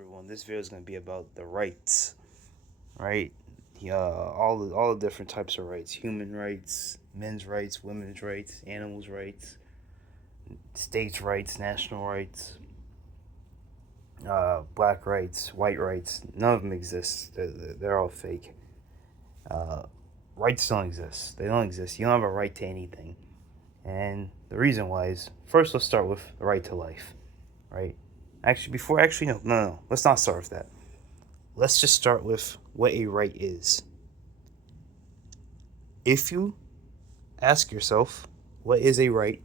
everyone. This video is going to be about the rights, right? All the different types of rights: human rights, men's rights, women's rights, animals' rights, states' rights, national rights, black rights, white rights. None of them exist. They're all fake. Uh, Rights don't exist. They don't exist. You don't have a right to anything. And the reason why is, first, let's start with the right to life, right? No. Let's not start with that. Let's just start with what a right is. If you ask yourself, what is a right?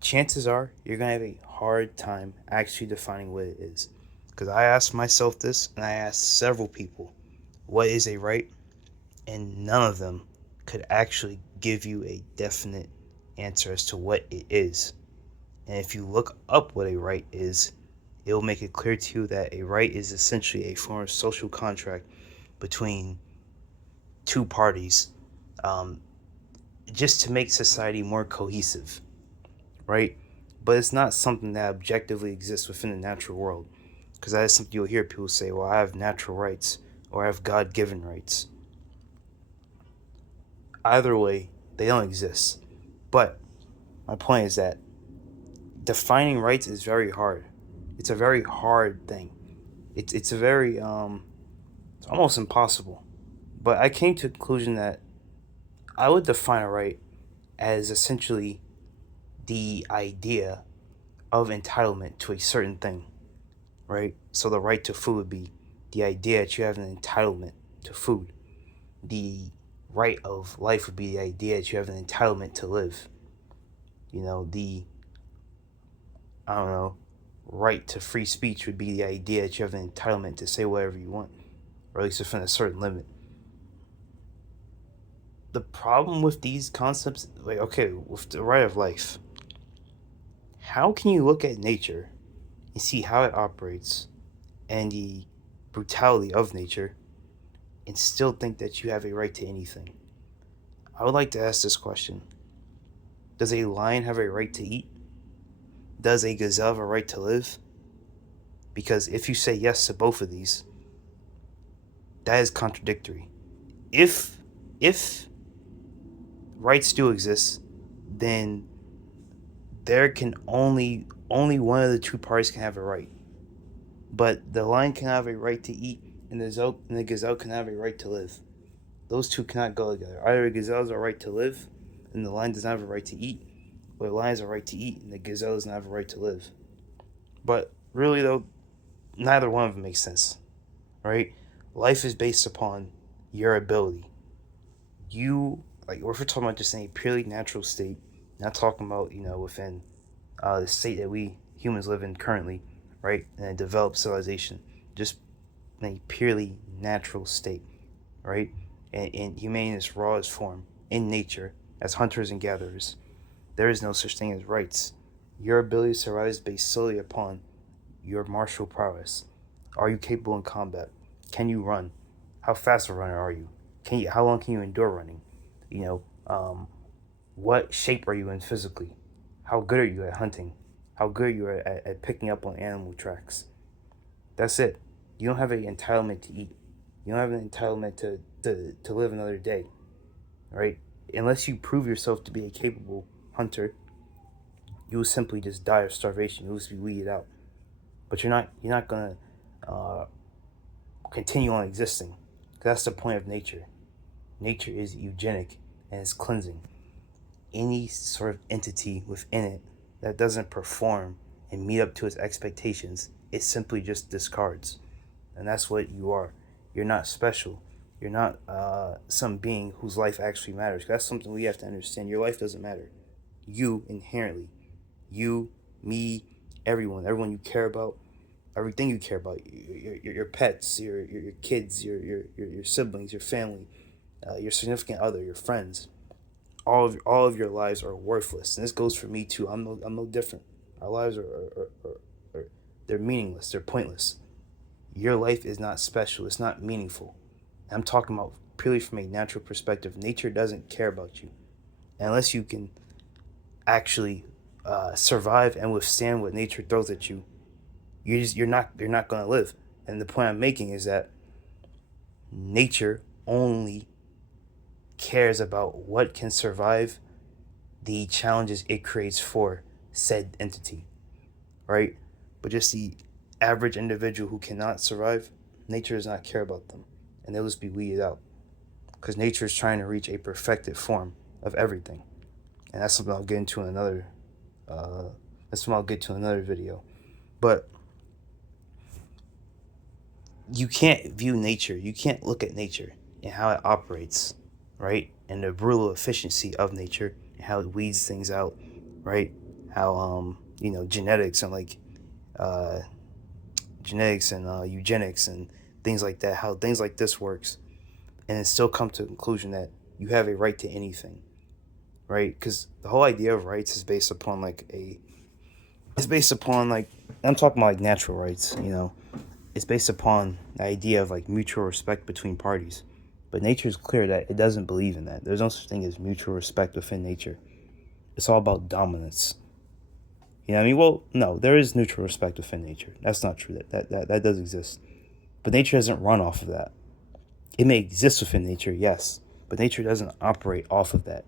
Chances are you're going to have a hard time actually defining what it is. Because I asked myself this, and I asked several people, what is a right? And none of them could actually give you a definite answer as to what it is. And if you look up what a right is, it will make it clear to you that a right is essentially a form of social contract between two parties, um, just to make society more cohesive, right? But it's not something that objectively exists within the natural world, because that is something you'll hear people say, well, I have natural rights or I have God-given rights. Either way, they don't exist. But my point is that defining rights is very hard. It's a very hard thing. It's a very it's almost impossible. But I came to the conclusion that I would define a right as essentially the idea of entitlement to a certain thing, right? So the right to food would be the idea that you have an entitlement to food. The right of life would be the idea that you have an entitlement to live. The I don't know, right to free speech would be the idea that you have an entitlement to say whatever you want, or at least within a certain limit. The problem with these concepts, like, okay, with the right of life, how can you look at nature and see how it operates and the brutality of nature and still think that you have a right to anything? I would like to ask this question. Does a lion have a right to eat? Does a gazelle have a right to live? Because if you say yes to both of these, that is contradictory. If if rights do exist, then there can only one of the two parties can have a right. But the lion can have a right to eat, and the gazelle can have a right to live. Those two cannot go together. Either a gazelle has a right to live, and the lion does not have a right to eat, or the lion has a right to eat, and the gazelle does not have a right to live. But really, though, neither one of them makes sense, right? Life is based upon your ability. If we're talking about just a purely natural state, not talking about, within the state that we humans live in currently, right? In a developed civilization, just in a purely natural state, right? And in humanity rawest form, in nature, as hunters and gatherers, there is no such thing as rights. Your ability to survive is based solely upon your martial prowess. Are you capable in combat? Can you run? How fast a runner are you? How long can you endure running? You know, what shape are you in physically? How good are you at hunting? How good are you at picking up on animal tracks? That's it. You don't have an entitlement to eat. You don't have an entitlement to live another day, right? Unless you prove yourself to be a capable hunter, you will simply just die of starvation. You will just be weeded out. But you're not gonna uh, continue on existing. That's the point of nature. Nature is eugenic and is cleansing. Any sort of entity within it that doesn't perform and meet up to its expectations, it simply just discards. And that's what you are. You're not special. You're not some being whose life actually matters. That's something we have to understand. Your life doesn't matter. You inherently, you, me, everyone you care about, everything you care about, your pets, your kids, your siblings, your family, your significant other, your friends, all of your lives are worthless, and this goes for me too. I'm no different. Our lives are they're meaningless. They're pointless. Your life is not special. It's not meaningful. I'm talking about purely from a natural perspective. Nature doesn't care about you unless you can actually survive and withstand what nature throws at you. you're not going to live. And the point I'm making is that nature only cares about what can survive the challenges it creates for said entity, right? But just the average individual who cannot survive, nature does not care about them, and they'll just be weeded out because nature is trying to reach a perfected form of everything, and that's something I'll get into in another. That's something I'll get to in another video, but you can't view nature. You can't look at nature and how it operates, right? And the brutal efficiency of nature and how it weeds things out, right? How genetics and uh genetics and eugenics and things like that, how things like this works, and then still come to the conclusion that you have a right to anything, right? Because the whole idea of rights is based upon I'm talking about like natural rights, it's based upon the idea of like mutual respect between parties. But nature is clear that it doesn't believe in that. There's no such thing as mutual respect within nature. It's all about dominance. You know what I mean? Well, no, there is neutral respect within nature. That's not true. That does exist. But nature doesn't run off of that. It may exist within nature, yes, but nature doesn't operate off of that.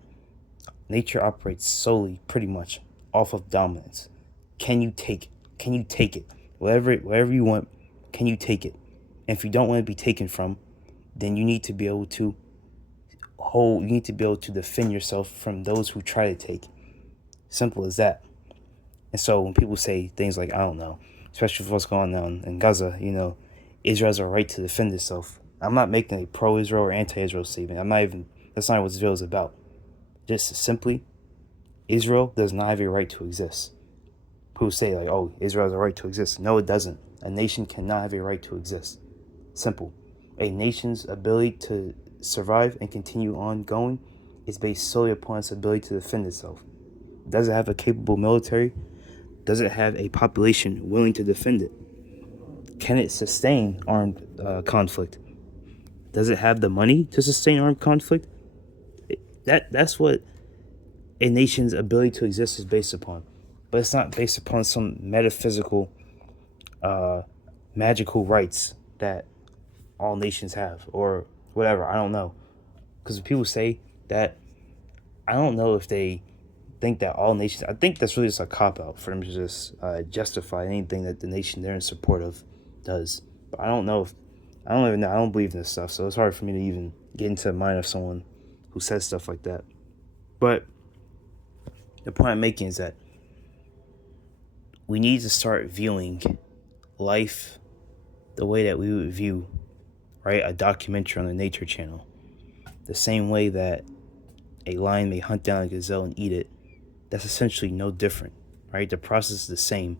Nature operates solely, pretty much, off of dominance. Can you take it? Can you take it? Whatever you want, can you take it? And if you don't want to be taken from, then you need to be able to defend yourself from those who try to take. Simple as that. And so when people say things like, I don't know, especially with what's going on in Gaza, Israel has a right to defend itself. I'm not making a pro-Israel or anti-Israel statement. That's not what this video is about. Just simply, Israel does not have a right to exist. People say like, oh, Israel has a right to exist. No, it doesn't. A nation cannot have a right to exist. Simple. A nation's ability to survive and continue on going is based solely upon its ability to defend itself. Does it have a capable military? Does it have a population willing to defend it? Can it sustain armed conflict? Does it have the money to sustain armed conflict? That's what a nation's ability to exist is based upon. But it's not based upon some metaphysical, magical rights that all nations have or whatever. I don't know. Because people say that, I don't know if they think that all nations, I think that's really just a cop-out for them to just justify anything that the nation they're in support of does. But I don't know if, I don't even know, I don't believe in this stuff, so it's hard for me to even get into the mind of someone who says stuff like that. But the point I'm making is that we need to start viewing life the way that we would view, right, a documentary on the Nature Channel. The same way that a lion may hunt down a gazelle and eat it, that's essentially no different, right? The process is the same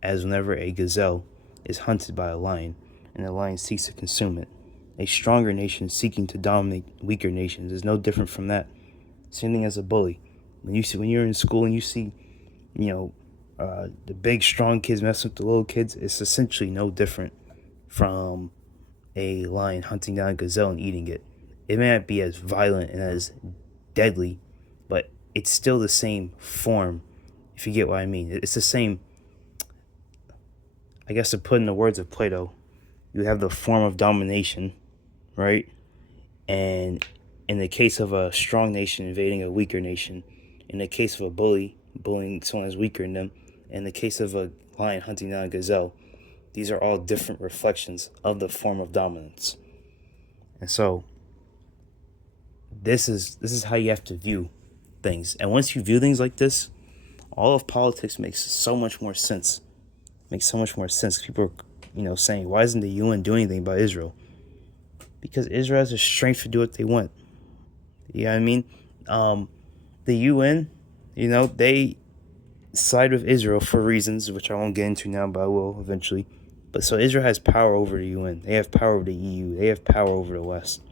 as whenever a gazelle is hunted by a lion and the lion seeks to consume it. A stronger nation seeking to dominate weaker nations is no different from that. Same thing as a bully. When you're in school and you see, the big strong kids messing with the little kids, it's essentially no different from a lion hunting down a gazelle and eating it. It may not be as violent and as deadly, but it's still the same form, if you get what I mean. It's the same, I guess, to put in the words of Plato, you have the form of domination, right? And in the case of a strong nation invading a weaker nation, in the case of a bullying someone who's weaker than them, in the case of a lion hunting down a gazelle, these are all different reflections of the form of dominance. And so this is how you have to view things. And once you view things like this, all of politics makes so much more sense. People are, saying, why isn't the UN doing anything about Israel? Because Israel has the strength to do what they want. You know what I mean? The UN, they side with Israel for reasons which I won't get into now, but I will eventually. But so Israel has power over the UN. They have power over the EU. They have power over the West.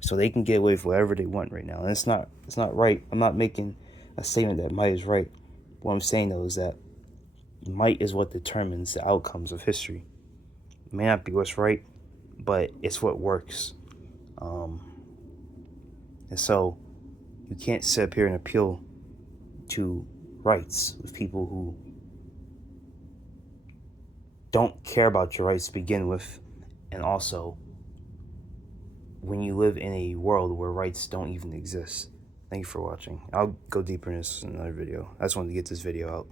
So they can get away with whatever they want right now. And it's not right. I'm not making a statement that might is right. What I'm saying, though, is that might is what determines the outcomes of history. It may not be what's right, but it's what works. And so you can't sit up here and appeal to rights with people who don't care about your rights to begin with, and also when you live in a world where rights don't even exist. Thank you for watching. I'll go deeper in this in another video. I just wanted to get this video out.